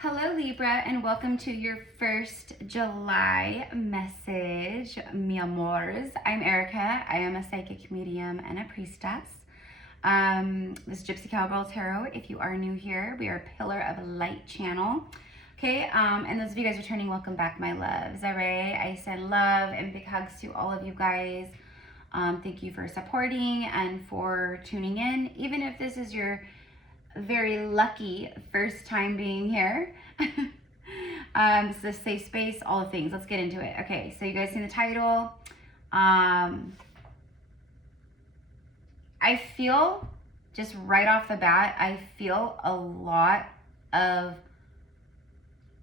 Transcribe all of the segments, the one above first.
Hello Libra, and welcome to your first July message, mi amores. I'm Erica. I am a psychic medium and a priestess. This is Gypsy Cowgirl Tarot. If you are new here, we are a Pillar of Light channel. Okay, and those of you guys returning, welcome back, my loves. All right, I send love and big hugs to all of you guys. Thank you for supporting and for tuning in, even if this is your very lucky first time being here. This is a safe space, all the things. Let's get into it. Okay, so you guys seen the title. I feel, just right off the bat, I feel a lot of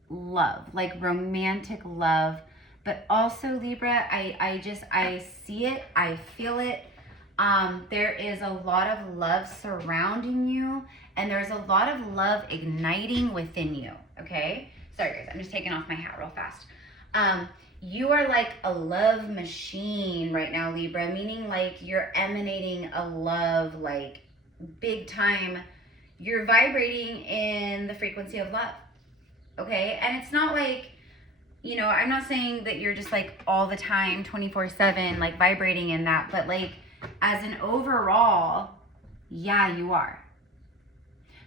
love, like romantic love, but also Libra, I see it, I feel it. There is a lot of love surrounding you, and there's a lot of love igniting within you, okay? Sorry guys, I'm just taking off my hat real fast. You are like a love machine right now, Libra, meaning like you're emanating a love, like big time. You're vibrating in the frequency of love, okay? And it's not like, you know, I'm not saying that you're just like all the time, 24/7, like vibrating in that, but like as an overall, yeah, you are.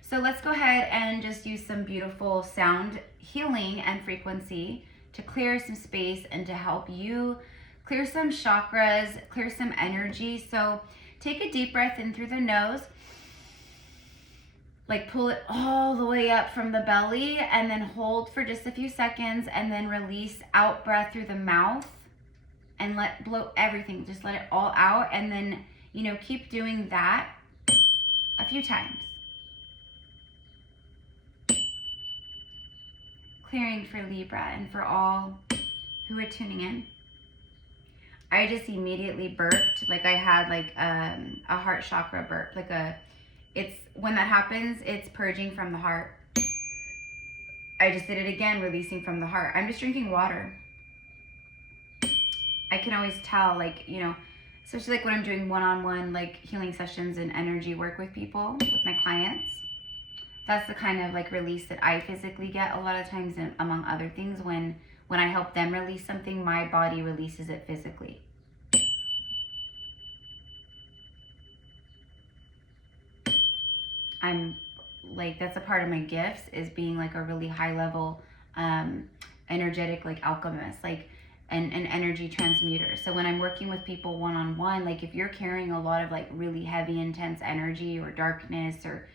So let's go ahead and just use some beautiful sound healing and frequency to clear some space and to help you clear some chakras, clear some energy. So take a deep breath in through the nose, like pull it all the way up from the belly, and then hold for just a few seconds, and then release out breath through the mouth and blow everything, just let it all out. And then, you know, keep doing that a few times. Clearing for Libra and for all who are tuning in. I just immediately burped, like I had like a heart chakra burp, like it's, when that happens, it's purging from the heart. I just did it again, releasing from the heart. I'm just drinking water. I can always tell, like, you know, especially like when I'm doing one-on-one like healing sessions and energy work with people, with my clients. That's the kind of like release that I physically get a lot of times, and among other things, when I help them release something, my body releases it physically. I'm like, that's a part of my gifts, is being like a really high level energetic like alchemist, like an energy transmuter. So when I'm working with people one-on-one, like if you're carrying a lot of like really heavy intense energy or darkness or,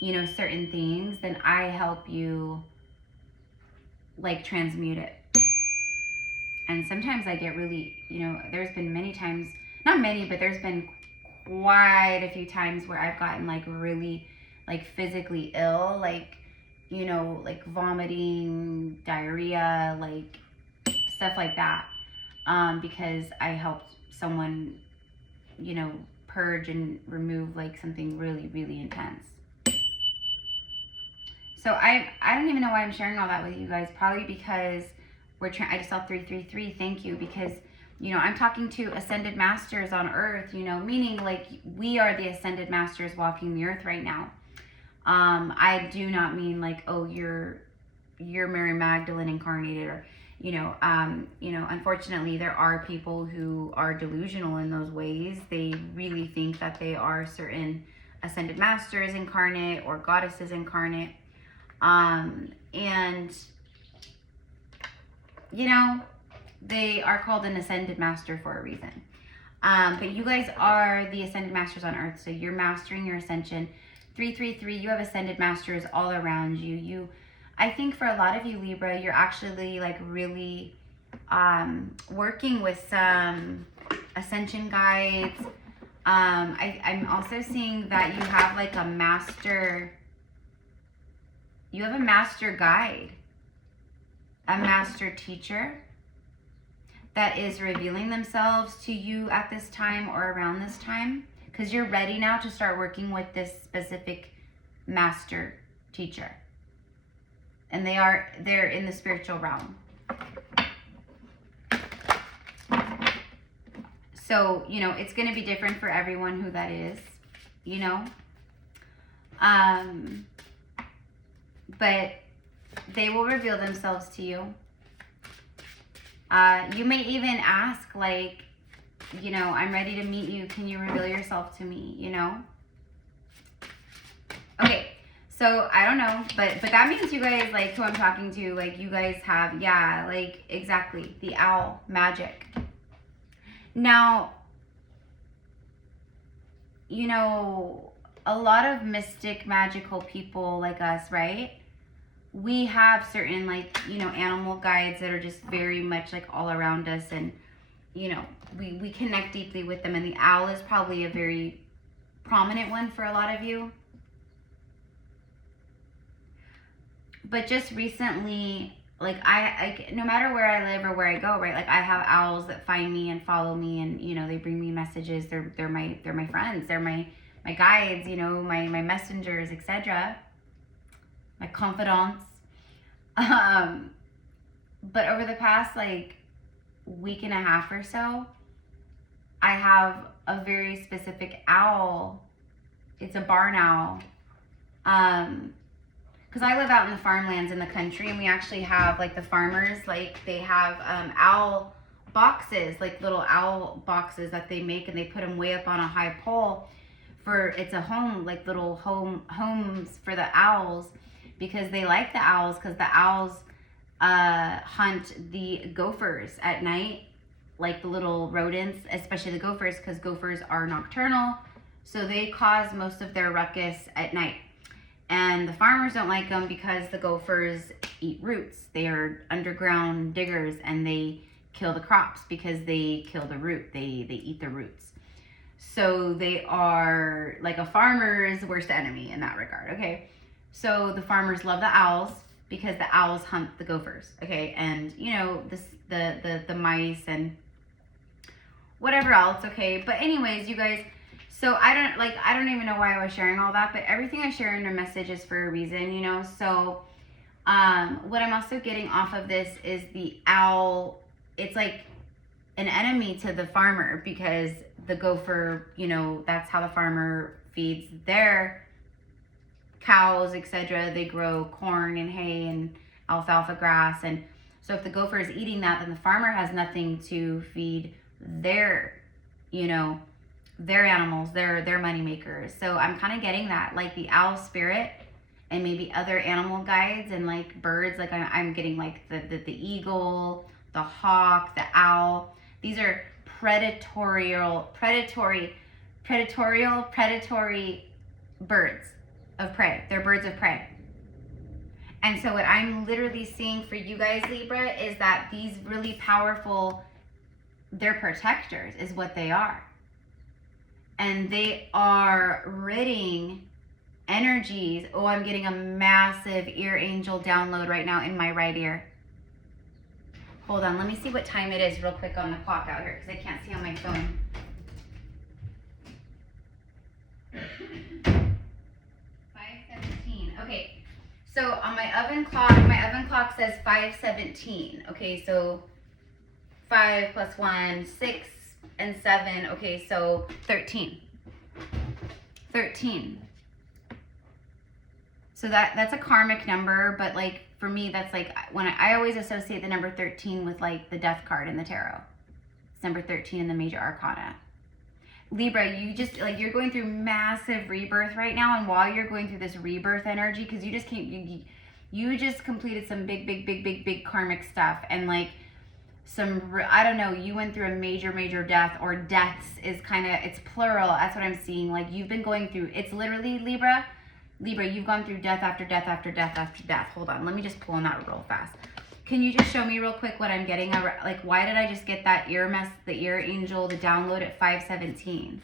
you know, certain things, then I help you like transmute it. And sometimes I get really, you know, there's been many times, not many, but there's been quite a few times where I've gotten like really like physically ill, like, you know, like vomiting, diarrhea, like stuff like that, because I helped someone, you know, purge and remove like something really, really intense. So I don't even know why I'm sharing all that with you guys. Probably because I just saw 333. Thank you. Because, you know, I'm talking to ascended masters on earth, you know, meaning like we are the ascended masters walking the earth right now. I do not mean like, oh, you're Mary Magdalene incarnated, or, you know, unfortunately there are people who are delusional in those ways. They really think that they are certain ascended masters incarnate or goddesses incarnate. And, you know, they are called an ascended master for a reason. But you guys are the ascended masters on earth. So you're mastering your ascension. 333, you have ascended masters all around you. I think for a lot of you, Libra, you're actually like really working with some ascension guides. I'm also seeing that you have like a master, you have a master guide, a master teacher that is revealing themselves to you at this time or around this time, because you're ready now to start working with this specific master teacher. And they're in the spiritual realm. So, you know, it's going to be different for everyone who that is, you know. But They will reveal themselves to you. You may even ask, like, you know, I'm ready to meet you. Can you reveal yourself to me, you know? Okay, so I don't know, but that means you guys, like, who I'm talking to, like, you guys have, yeah, like, exactly, the owl magic. Now, you know, a lot of mystic, magical people like us, right? We have certain, like, you know, animal guides that are just very much, like, all around us, and, you know, we connect deeply with them, and the owl is probably a very prominent one for a lot of you. But just recently, like, I no matter where I live or where I go, right, like, I have owls that find me and follow me, and, you know, they bring me messages. They're my friends. They're my guides, you know, my messengers, etc. My confidants. But over the past, like, week and a half or so, I have a very specific owl. It's a barn owl. Because I live out in the farmlands in the country, and we actually have, like, the farmers, like, they have owl boxes, like little owl boxes that they make, and they put them way up on a high pole for, it's a home, like little homes for the owls, because they like the owls, because the owls hunt the gophers at night, like the little rodents, especially the gophers, because gophers are nocturnal, so they cause most of their ruckus at night. And the farmers don't like them because the gophers eat roots. They are underground diggers, and they kill the crops because they kill the root. They eat the roots. So they are like a farmer's worst enemy in that regard, okay? So the farmers love the owls because the owls hunt the gophers, okay? And, you know, the mice and whatever else, okay? But anyways, you guys, so I don't even know why I was sharing all that, but everything I share in a message is for a reason, you know? So what I'm also getting off of this is the owl, it's like an enemy to the farmer, because the gopher, you know, that's how the farmer feeds their cows, etc. They grow corn and hay and alfalfa grass, and so if the gopher is eating that, then the farmer has nothing to feed their, you know, their animals, their money makers. So I'm kind of getting that, like the owl spirit and maybe other animal guides and like birds, like I'm getting like the eagle, the hawk, the owl. These are predatory birds of prey. They're birds of prey. And so what I'm literally seeing for you guys, Libra, is that these really powerful, they're protectors is what they are. And they are ridding energies. Oh, I'm getting a massive ear angel download right now in my right ear. Hold on, let me see what time it is real quick on the clock out here, because I can't see on my phone. Okay, so on my oven clock says 5:17. Okay, so 5 plus 1, 6 and 7. Okay, so 13. 13. So that's a karmic number, but like for me, that's like when I always associate the number 13 with like the death card in the tarot. It's number 13 in the major arcana. Libra, you just like, you're going through massive rebirth right now, and while you're going through this rebirth energy, because you just came, you just completed some big karmic stuff, and like some, I don't know, you went through a major death, or deaths is kind of, it's plural, that's what I'm seeing. Like you've been going through, it's literally Libra, you've gone through death after death after death after death. Hold on, let me just pull on that real fast. Can you just show me real quick what I'm getting? Like, why did I just get that the ear angel, the download at 5:17?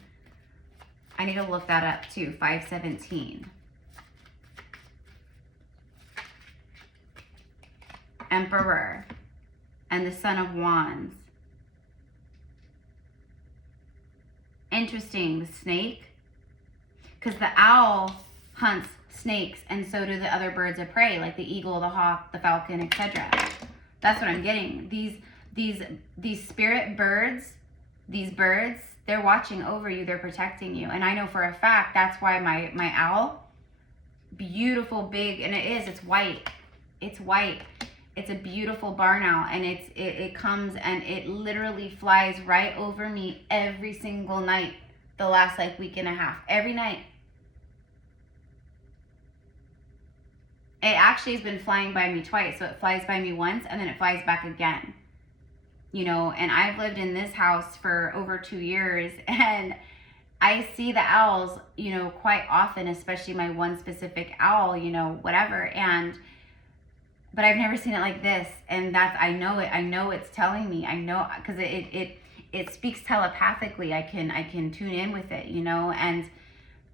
I need to look that up too, 5:17. Emperor and the Son of Wands. Interesting, the snake. Because the owl hunts snakes, and so do the other birds of prey, like the eagle, the hawk, the falcon, etc. That's what I'm getting. These spirit birds, these birds, they're watching over you, they're protecting you. And I know for a fact that's why my owl, beautiful, big, and it's white. It's white. It's a beautiful barn owl, and it comes and it literally flies right over me every single night the last like week and a half. Every night. It actually has been flying by me twice. So it flies by me once and then it flies back again. You know, and I've lived in this house for over 2 years, and I see the owls, you know, quite often, especially my one specific owl, you know, whatever. But I've never seen it like this. And that's, I know it. I know it's telling me. I know, because it speaks telepathically. I can tune in with it, you know, and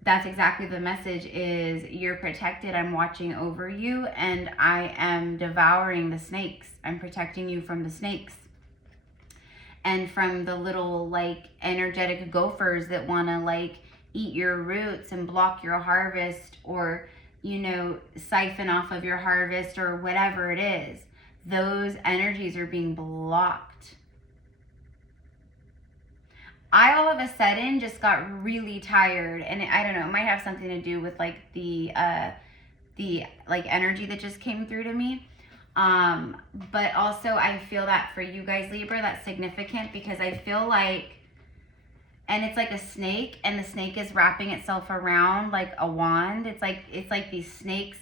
that's exactly the message is you're protected. I'm watching over you, and I am devouring the snakes. I'm protecting you from the snakes. And from the little like energetic gophers that want to like eat your roots and block your harvest, or, you know, siphon off of your harvest, or whatever it is. Those energies are being blocked. I all of a sudden just got really tired, and I don't know, it might have something to do with like the like energy that just came through to me. But also I feel that for you guys, Libra, that's significant, because I feel like, and it's like a snake, and the snake is wrapping itself around like a wand. It's like these snakes,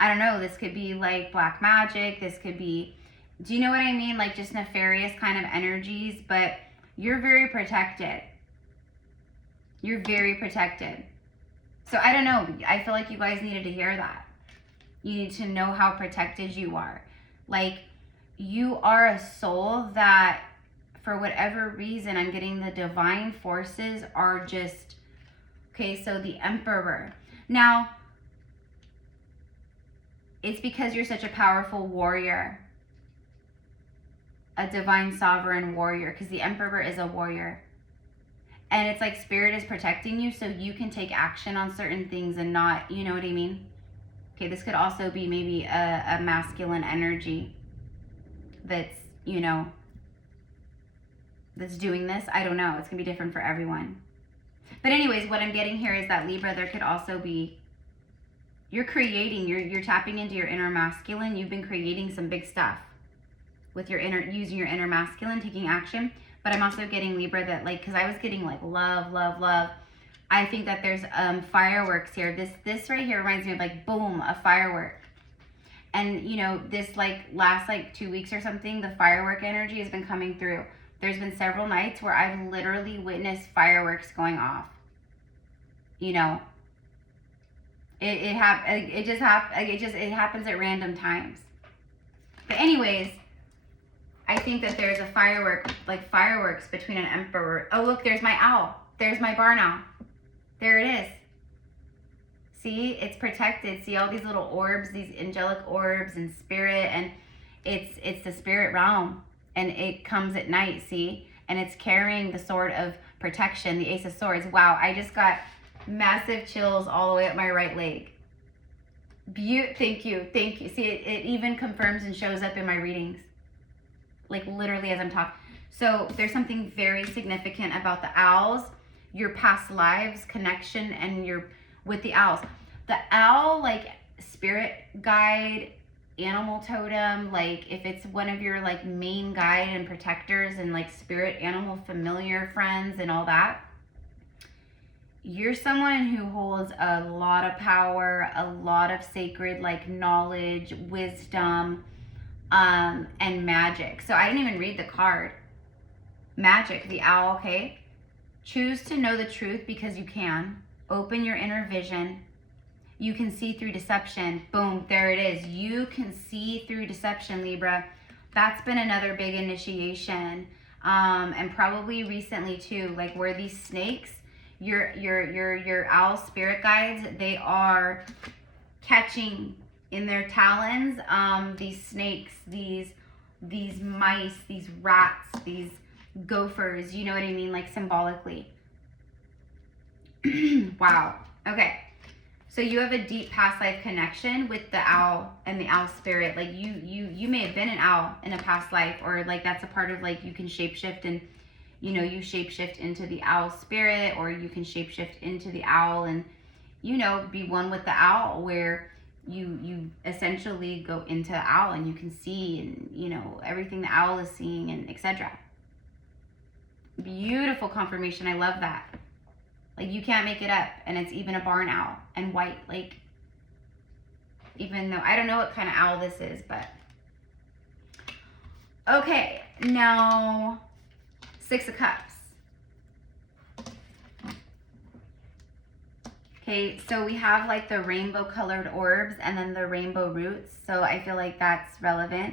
I don't know, this could be like black magic, this could be, do you know what I mean? Like just nefarious kind of energies, but you're very protected. You're very protected. So I don't know, I feel like you guys needed to hear that. You need to know how protected you are. Like, you are a soul that, for whatever reason, I'm getting the divine forces are just, okay, so the Emperor. Now, it's because you're such a powerful warrior. A divine sovereign warrior, because the Emperor is a warrior. And it's like Spirit is protecting you so you can take action on certain things and not, you know what I mean? Okay, this could also be maybe a masculine energy that's, you know, that's doing this. I don't know. It's going to be different for everyone. But anyways, what I'm getting here is that Libra, there could also be, you're creating, you're tapping into your inner masculine. You've been creating some big stuff with your inner, using your inner masculine, taking action. But I'm also getting, Libra, that like, because I was getting like love, love, love. I think that there's fireworks here. This right here reminds me of like, boom, a firework. And you know, this like last like 2 weeks or something, the firework energy has been coming through. There's been several nights where I've literally witnessed fireworks going off. You know, it happens at random times. But anyways, I think that there's a fireworks between an Emperor. Oh look, there's my owl. There's my barn owl. There it is. See, it's protected. See all these little orbs, these angelic orbs and spirit, and it's the spirit realm, and it comes at night, see? And it's carrying the sword of protection, the Ace of Swords. Wow, I just got massive chills all the way up my right leg. Thank you. See, it even confirms and shows up in my readings, like literally as I'm talking. So there's something very significant about the owls, your past lives connection, and your with the owls. The owl, like spirit guide, animal totem, like if it's one of your like main guide and protectors and like spirit animal familiar friends and all that, you're someone who holds a lot of power, a lot of sacred like knowledge, wisdom, and magic. So I didn't even read the card. Magic, the owl, okay? Choose to know the truth because you can. Open your inner vision. You can see through deception. Boom, there it is. You can see through deception, Libra. That's been another big initiation. And probably recently too, like where these snakes, your owl spirit guides, they are catching in their talons these snakes, these mice, these rats, these gophers, you know what I mean, like symbolically. Wow. Okay. So you have a deep past life connection with the owl and the owl spirit. Like you may have been an owl in a past life, or like that's a part of like you can shapeshift, and you know, you shapeshift into the owl spirit, or you can shapeshift into the owl and, you know, be one with the owl, where you essentially go into the owl and you can see, and you know, everything the owl is seeing, and etc. Beautiful confirmation. I love that. Like, you can't make it up, and it's even a barn owl and white. Like, even though I don't know what kind of owl this is, but okay, now 6 of Cups. Okay, so we have like the rainbow colored orbs and then the rainbow roots. So I feel like that's relevant.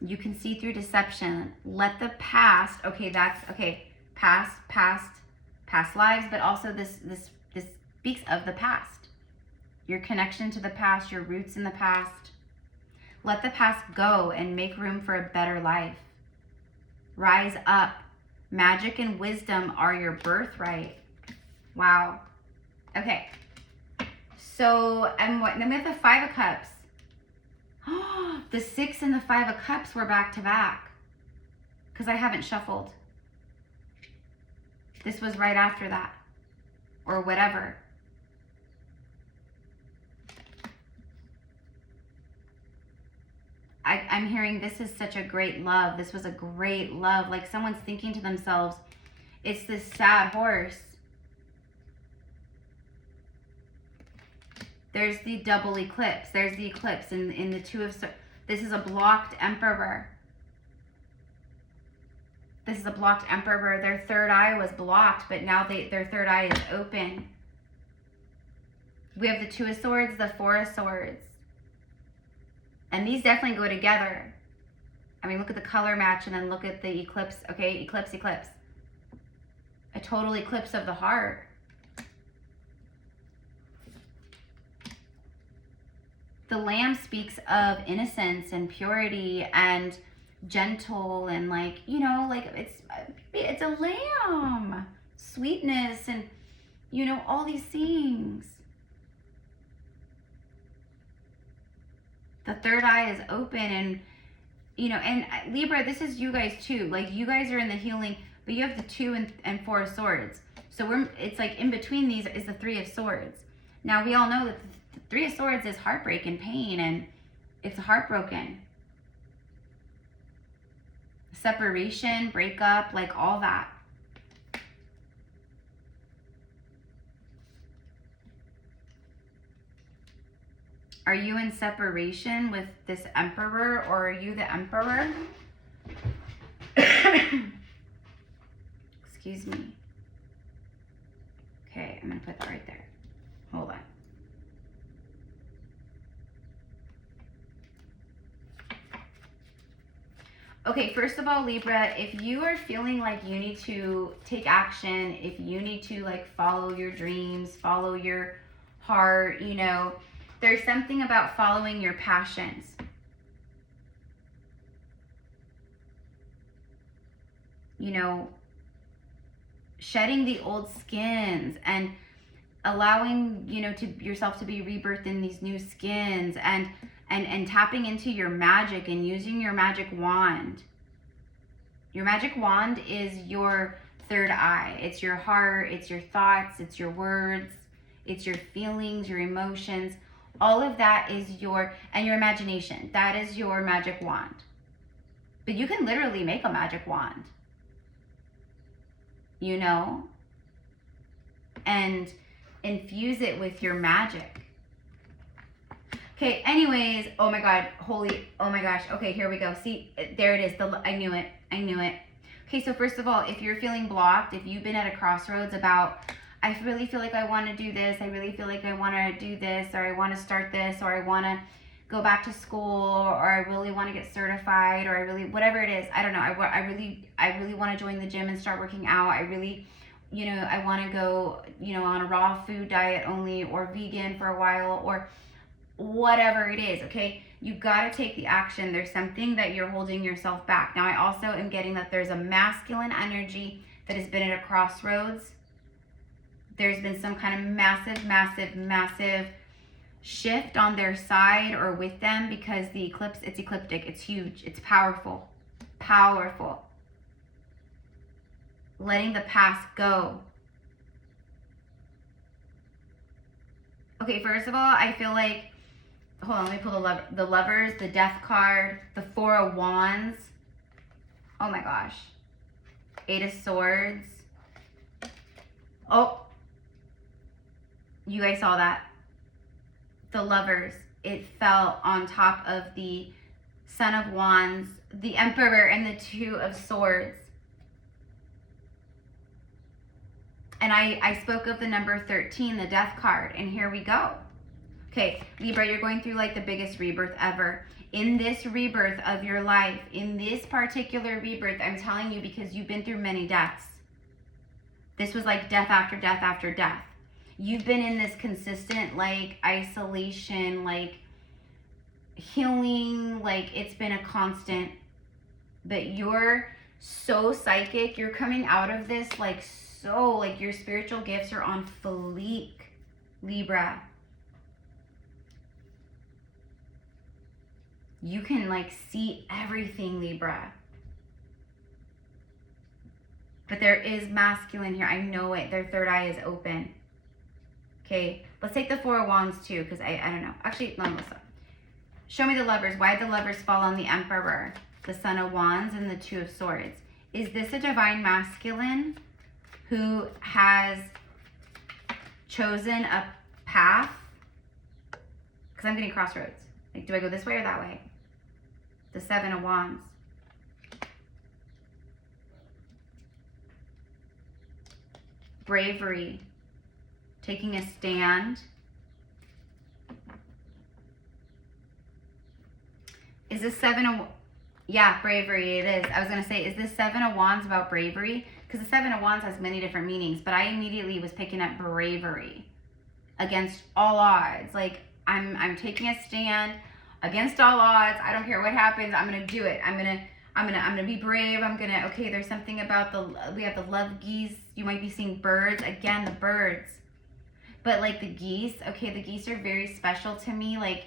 You can see through deception. Let the past, okay, that's, okay, past lives, but also this speaks of the past. Your connection to the past, your roots in the past. Let the past go and make room for a better life. Rise up. Magic and wisdom are your birthright. Wow. Okay. So, and then we have the 5 of Cups. The 6 and the 5 of Cups were back to back. Because I haven't shuffled. This was right after that. Or whatever. I'm hearing this is such a great love. This was a great love. Like, someone's thinking to themselves, it's this sad horse. There's the double eclipse. There's the eclipse in the 2 of... This is a blocked emperor. This is a blocked emperor. Their third eye was blocked, but now their third eye is open. We have the 2 of Swords, the 4 of Swords. And these definitely go together. I mean, look at the color match and then look at the eclipse. Okay, eclipse. A total eclipse of the heart. The lamb speaks of innocence and purity and gentle and, like, you know, like it's a lamb. Sweetness and, you know, all these things. The third eye is open, and, you know, and Libra, this is you guys too. Like, you guys are in the healing, but you have the 2 and 4 of Swords. So it's like in between these is the 3 of Swords. Now, we all know that the 3 of Swords is heartbreak and pain, and it's heartbroken. Separation, breakup, like all that. Are you in separation with this emperor, or are you the emperor? Excuse me. Okay, I'm going to put that right there. Hold on. Okay, first of all, Libra, if you are feeling like you need to take action, if you need to, like, follow your dreams, follow your heart, you know, there's something about following your passions. You know, shedding the old skins and allowing, you know, to yourself to be rebirthed in these new skins, and tapping into your magic and using your magic wand. Your magic wand is your third eye. It's your heart, it's your thoughts, it's your words, it's your feelings, your emotions. All of that is and your imagination. That is your magic wand. But you can literally make a magic wand, you know, and infuse it with your magic. Okay, anyways, oh my God, oh my gosh. Okay, here we go. See, there it is. I knew it. Okay, so first of all, if you're feeling blocked, if you've been at a crossroads about, I really feel like I want to do this, I really feel like I want to do this, or I want to start this, or I want to go back to school, or I really want to get certified, or I really, whatever it is, I don't know. I really want to join the gym and start working out. I really, you know, I want to go, you know, on a raw food diet only, or vegan for a while, or whatever it is. Okay, you got to take the action. There's something that you're holding yourself back. Now, I also am getting that there's a masculine energy that has been at a crossroads. There's been some kind of massive shift on their side or with them, because the eclipse, it's ecliptic, it's huge, it's powerful. Letting the past go. Okay, first of all, I feel like, hold on, let me pull the Lovers, the Death card, the Four of Wands. Oh my gosh. Eight of Swords. Oh, you guys saw that. The Lovers, it fell on top of the Son of Wands, the Emperor, and the Two of Swords. And I spoke of the number 13, the Death card, and here we go. Okay, Libra, you're going through like the biggest rebirth ever. In this rebirth of your life, in this particular rebirth, I'm telling you, because you've been through many deaths. This was like death after death after death. You've been in this consistent like isolation, like healing, like it's been a constant. But you're so psychic. You're coming out of this like so, like your spiritual gifts are on fleek, Libra. You can like see everything, Libra. But there is masculine here. I know it. Their third eye is open. Okay, let's take the Four of Wands too, because I don't know. Actually, no, listen. Show me the Lovers. Why did the Lovers fall on the Emperor, the Son of Wands, and the Two of Swords? Is this a divine masculine who has chosen a path? Because I'm getting crossroads. Like, do I go this way or that way? The Seven of Wands. Bravery. Taking a stand. Is this Seven of... Yeah, bravery it is. I was going to say, is this Seven of Wands about bravery? Because the Seven of Wands has many different meanings, but I immediately was picking up bravery against all odds. Like, I'm taking a stand against all odds. I don't care what happens. I'm going to do it. I'm going to be brave. Okay, there's something about we have the love geese. You might be seeing birds. Again, the birds. But like the geese, okay, the geese are very special to me. Like,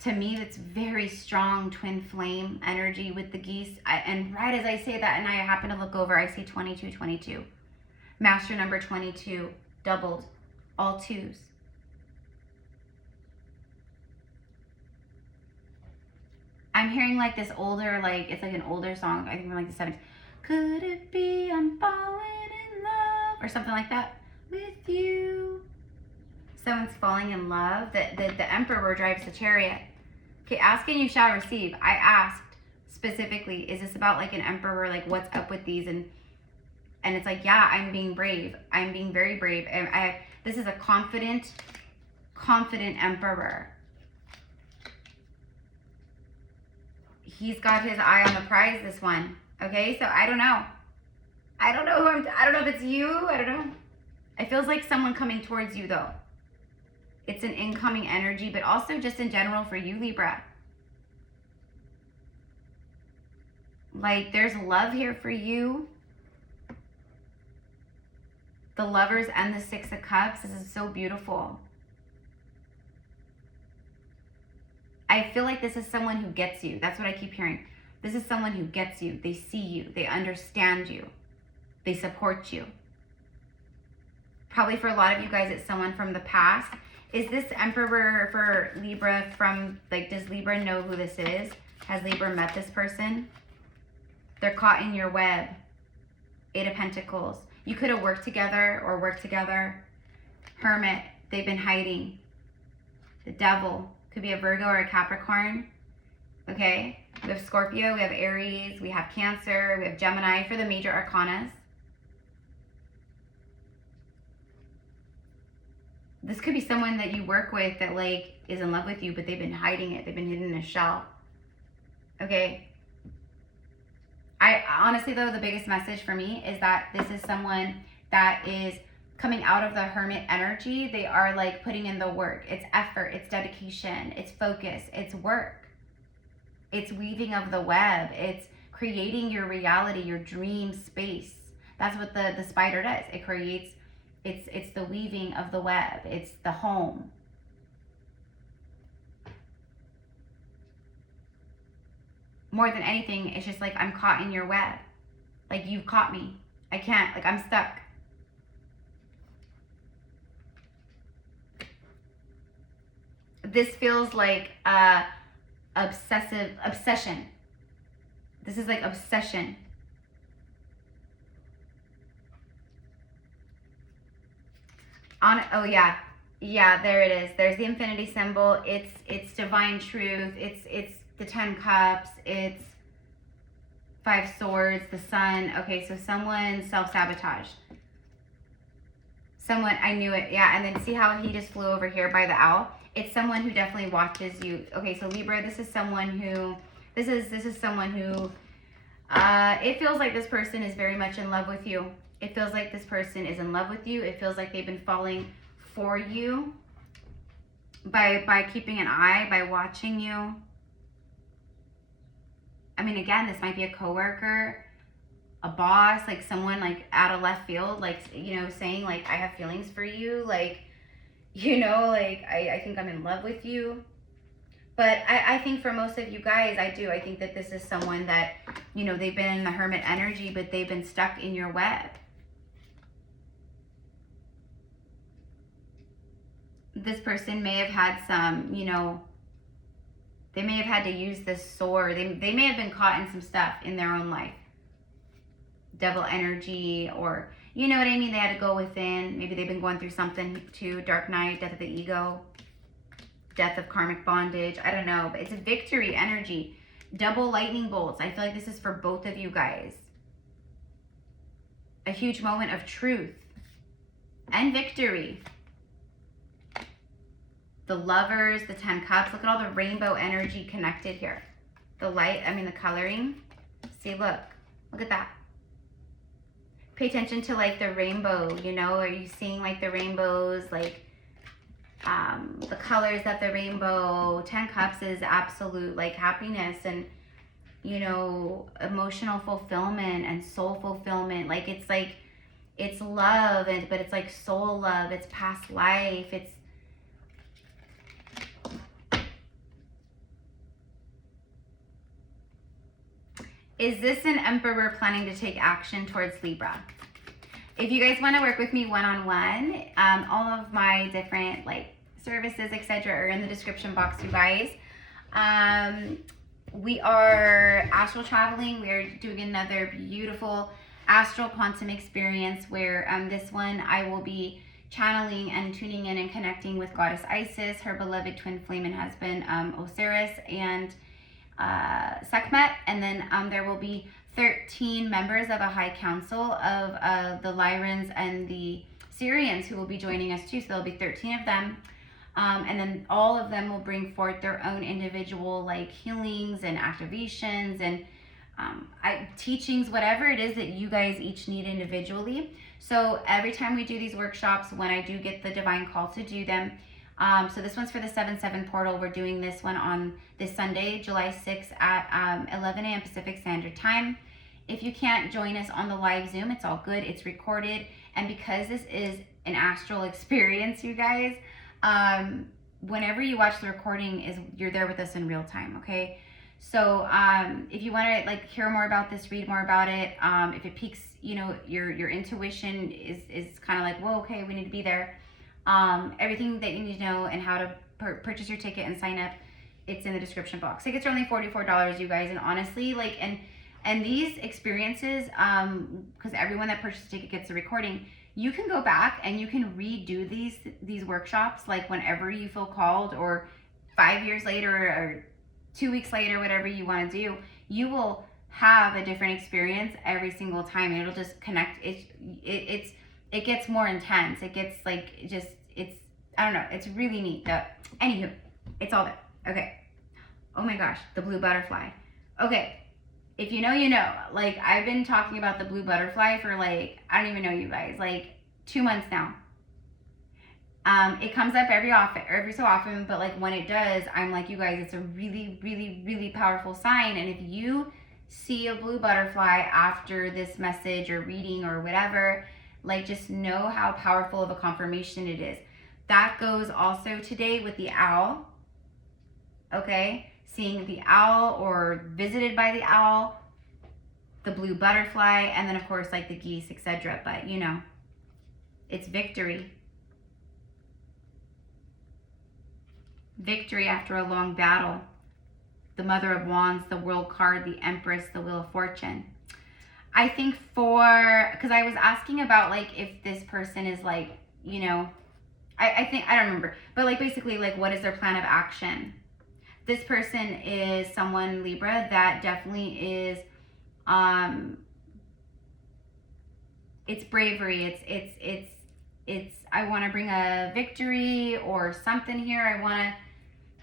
to me, that's very strong twin flame energy with the geese. And right as I say that, and I happen to look over, I see 2222. Master number 22, doubled, all twos. I'm hearing like this older, like, it's like an older song, I think from like the 70s. Could it be I'm falling in love? Or something like that. With you. Someone's falling in love. The Emperor drives the chariot. Okay, ask and you shall receive. I asked specifically, is this about like an Emperor, like what's up with these? And it's like, yeah, I'm being brave. I'm being very brave. And this is a confident Emperor. He's got his eye on the prize, this one. Okay, so I don't know. I don't know if it's you. I don't know. It feels like someone coming towards you though. It's an incoming energy, but also just in general for you, Libra. Like, there's love here for you. The Lovers and the Six of Cups. This is so beautiful. I feel like this is someone who gets you. That's what I keep hearing. This is someone who gets you. They see you. They understand you. They support you. Probably for a lot of you guys, it's someone from the past. Is this Emperor for Libra from, like, does Libra know who this is? Has Libra met this person? They're caught in your web. Eight of Pentacles. You could have worked together or worked together. Hermit. They've been hiding. The Devil. Could be a Virgo or a Capricorn. Okay? We have Scorpio. We have Aries. We have Cancer. We have Gemini for the major arcanas. This could be someone that you work with that like is in love with you, but they've been hiding it. They've been hidden in a shell. Okay. I honestly though, the biggest message for me is that this is someone that is coming out of the Hermit energy. They are like putting in the work. It's effort, it's dedication, it's focus, it's work. It's weaving of the web. It's creating your reality, your dream space. That's what the spider does. It creates. It's the weaving of the web. It's the home. More than anything, it's just like I'm caught in your web. Like you've caught me. I can't, like I'm stuck. this feels like obsession. This is like obsession. Oh yeah. Yeah, there it is. There's the infinity symbol. It's divine truth. It's the 10 cups. It's 5 swords, the sun. Okay, so someone self-sabotaged. Someone, I knew it. Yeah, and then see how he just flew over here by the owl? It's someone who definitely watches you. Okay, so Libra, this is someone who, this is someone who, it feels like this person is very much in love with you. It feels like this person is in love with you. It feels like they've been falling for you by keeping an eye, by watching you. I mean, again, this might be a coworker, a boss, like someone like out of left field, like, you know, saying like, I have feelings for you. Like, you know, like, I think I'm in love with you. But I think for most of you guys, I think that this is someone that, you know, they've been in the hermit energy, but they've been stuck in your web. This person may have had some, you know, they may have had to use this sword. They may have been caught in some stuff in their own life. Devil energy, or, you know what I mean? They had to go within. Maybe they've been going through something too. Dark night, death of the ego, death of karmic bondage. I don't know, but it's a victory energy. Double lightning bolts. I feel like this is for both of you guys. A huge moment of truth and victory. The lovers, the 10 cups. Look at all the rainbow energy connected here. The light, I mean the coloring. See, look at that. Pay attention to like the rainbow, you know, are you seeing like the rainbows, like the colors of the rainbow? 10 cups is absolute like happiness and, you know, emotional fulfillment and soul fulfillment. Like it's love, but it's like soul love, it's past life, it's, is this an emperor planning to take action towards Libra? If you guys want to work with me one-on-one, all of my different like services, etc., are in the description box, you guys. We are astral traveling. We are doing another beautiful astral quantum experience where this one I will be channeling and tuning in and connecting with Goddess Isis, her beloved twin flame and husband Osiris, and Sekhmet, and then there will be 13 members of a high council of the Lyrans and the Syrians who will be joining us too. So there'll be 13 of them, and then all of them will bring forth their own individual like healings and activations and teachings, whatever it is that you guys each need individually. So every time we do these workshops, when I do get the divine call to do them, so this one's for the 7/7 portal. We're doing this one on this Sunday, July 6th at 11 a.m. Pacific Standard Time. If you can't join us on the live Zoom, it's all good. It's recorded. And because this is an astral experience, you guys, whenever you watch the recording, you're there with us in real time, okay? So if you want to like hear more about this, read more about it, if it piques, you know, your intuition is kind of like, whoa, okay, we need to be there. Everything that you need to know and how to purchase your ticket and sign up, it's in the description box. Tickets are only $44, you guys, and honestly, like, and these experiences, because everyone that purchases a ticket gets a recording, you can go back and you can redo these workshops like whenever you feel called, or 5 years later or 2 weeks later, whatever you want to do. You will have a different experience every single time, and it'll just connect. It gets more intense. It gets like, it's, I don't know, it's really neat. Anywho, it's all there. Okay. Oh my gosh, the blue butterfly. Okay. If you know, you know. Like, I've been talking about the blue butterfly for like, I don't even know, you guys, like 2 months now. It comes up every so often, but like when it does, I'm like, you guys, it's a really, really, really powerful sign. And if you see a blue butterfly after this message or reading or whatever, like, just know how powerful of a confirmation it is. That goes also today with the owl. Okay, seeing the owl or visited by the owl, the blue butterfly, and then of course like the geese, etc. But you know, it's victory. victory after a long battle. The Mother of Wands, the World card, the Empress, the Wheel of Fortune. I think because I was asking about like if this person is like, you know, I think, I don't remember, but like basically like what is their plan of action? This person is someone, Libra, that definitely is, it's bravery. It's I want to bring a victory or something here.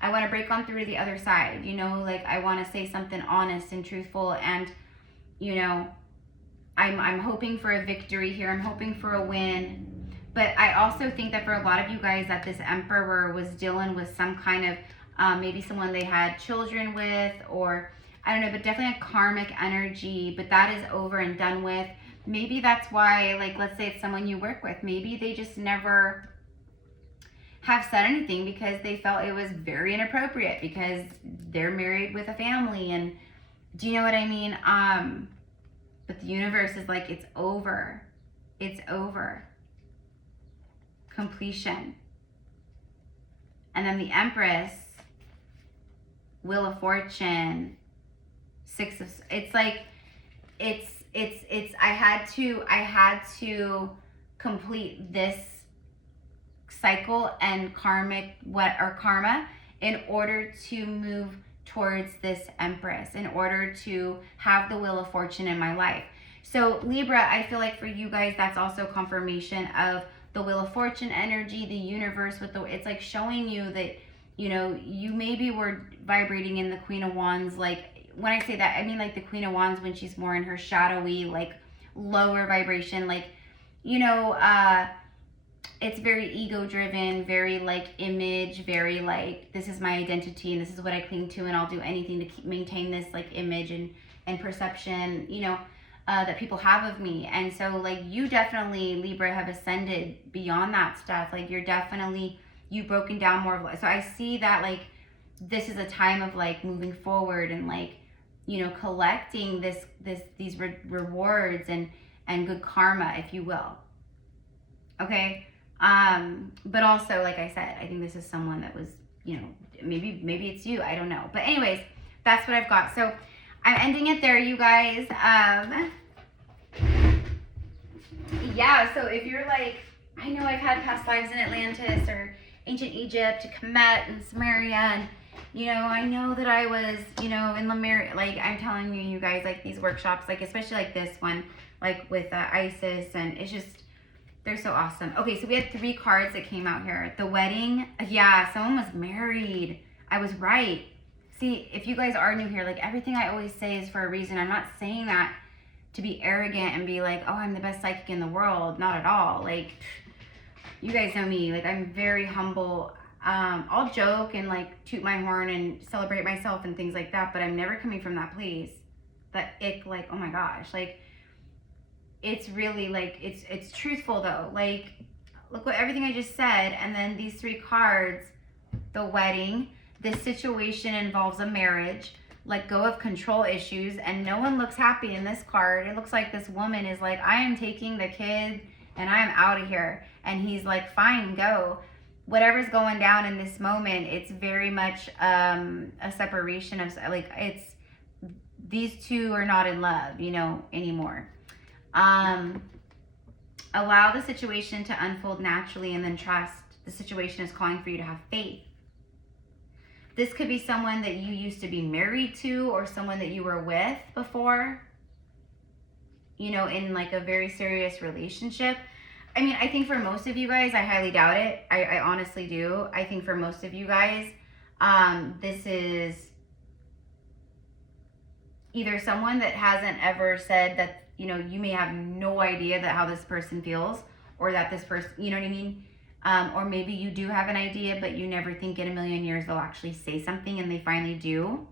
I want to break on through the other side, you know, like I want to say something honest and truthful, and you know, I'm hoping for a victory here. I'm hoping for a win. But I also think that for a lot of you guys that this Emperor was dealing with some kind of, maybe someone they had children with, or I don't know, but definitely a karmic energy, but that is over and done with. Maybe that's why, like, let's say it's someone you work with. Maybe they just never have said anything because they felt it was very inappropriate because they're married with a family. And do you know what I mean? But the universe is like, it's over. It's over. Completion. And then the Empress, Wheel of Fortune, it's like, I had to complete this cycle and karma in order to move towards this Empress, in order to have the Wheel of Fortune in my life. So Libra, I feel like for you guys, that's also confirmation of the Wheel of Fortune energy, the universe with it's like showing you that, you know, you maybe were vibrating in the Queen of Wands. Like when I say that, I mean like the Queen of Wands when she's more in her shadowy, like lower vibration, like, you know, it's very ego driven, very like image, very like, this is my identity and this is what I cling to, and I'll do anything to maintain this like image and perception, you know, that people have of me. And so like you definitely, Libra, have ascended beyond that stuff. Like you've broken down more of, so I see that like this is a time of like moving forward and like, you know, collecting these rewards and good karma, if you will. Okay. But also, like I said, I think this is someone that was, you know, maybe it's you, I don't know. But anyways, that's what I've got. So I'm ending it there, you guys. Yeah, so if you're like, I know I've had past lives in Atlantis or ancient Egypt, Kemet and Samaria, and, you know, I know that I was, you know, in Lemuria. Like, I'm telling you guys, like, these workshops, like, especially like this one, like with Isis, and it's just, they're so awesome. Okay, so we had 3 cards that came out here. The wedding, yeah, someone was married. I was right. See, if you guys are new here, like everything I always say is for a reason. I'm not saying that to be arrogant and be like, oh, I'm the best psychic in the world. Not at all. Like, you guys know me. Like, I'm very humble. I'll joke and like toot my horn and celebrate myself and things like that, but I'm never coming from that place. That ick, like, oh my gosh. Like, it's really like, it's truthful though. Like, look what everything I just said. And then these 3 cards, the wedding. This situation involves a marriage, let go of control issues, and no one looks happy in this card. It looks like this woman is like, I am taking the kid and I'm out of here. And he's like, fine, go. Whatever's going down in this moment, it's very much a separation of, like, it's, these two are not in love, you know, anymore. Allow the situation to unfold naturally and then trust. The situation is calling for you to have faith. This could be someone that you used to be married to or someone that you were with before, you know, in like a very serious relationship. I mean, I think for most of you guys, I highly doubt it. I honestly do. I think for most of you guys, this is either someone that hasn't ever said that, you know, you may have no idea that how this person feels, or that this person, you know what I mean? Or maybe you do have an idea, but you never think in a million years they'll actually say something, and they finally do.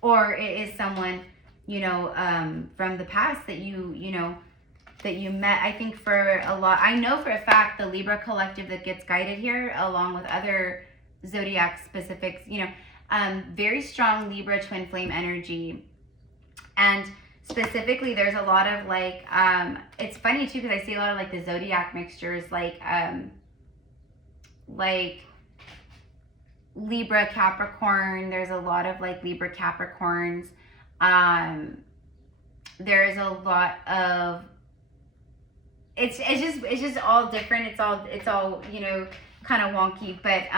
Or it is someone, you know, from the past that you know, that you met. I think for a lot, I know for a fact the Libra collective that gets guided here, along with other zodiac specifics, you know, very strong Libra twin flame energy. And specifically, there's a lot of like, it's funny too, because I see a lot of like the zodiac mixtures, like Libra, Capricorn. There's a lot of like Libra, Capricorns. There's a lot of, it's just all different. It's all, you know, kind of wonky, but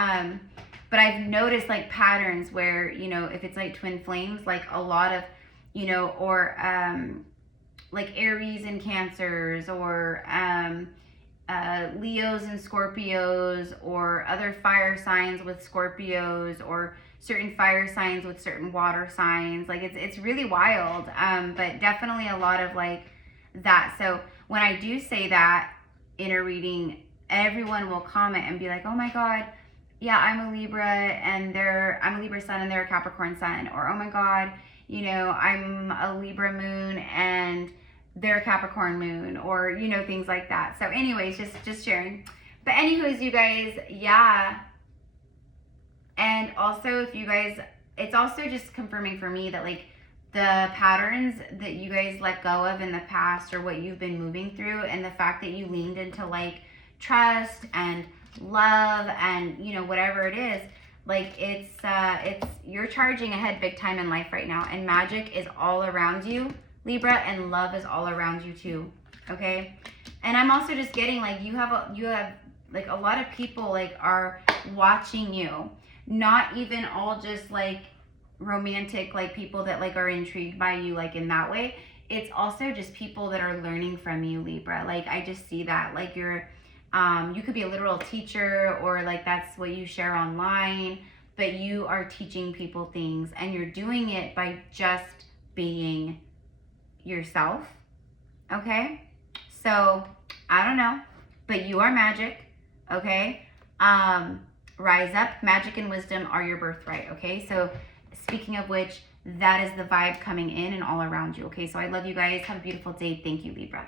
I've noticed like patterns where, you know, if it's like twin flames, like a lot of, you know, or like Aries and Cancers, or Leos and Scorpios, or other fire signs with Scorpios, or certain fire signs with certain water signs. Like it's really wild, but definitely a lot of like that. So when I do say that in a reading, everyone will comment and be like, oh my God, yeah, I'm a Libra and I'm a Libra sun and they're a Capricorn sun. Or, oh my God, you know, I'm a Libra moon and they're a Capricorn moon, or, you know, things like that. So anyways, just sharing. But anyways, you guys, yeah. And also, if you guys, it's also just confirming for me that like the patterns that you guys let go of in the past, or what you've been moving through, and the fact that you leaned into like trust and love and, you know, whatever it is, like it's you're charging ahead big time in life right now, and magic is all around you, Libra, and love is all around you too. Okay. And I'm also just getting like you have like a lot of people like are watching you, not even all just like romantic, like people that like are intrigued by you like in that way. It's also just people that are learning from you, Libra. Like I just see that like you're you could be a literal teacher, or like that's what you share online, but you are teaching people things, and you're doing it by just being yourself. Okay, so I don't know, but you are magic. Okay, rise up. Magic and wisdom are your birthright. Okay, so speaking of which, that is the vibe coming in and all around you. Okay, so I love you guys. Have a beautiful day. Thank you, Libra.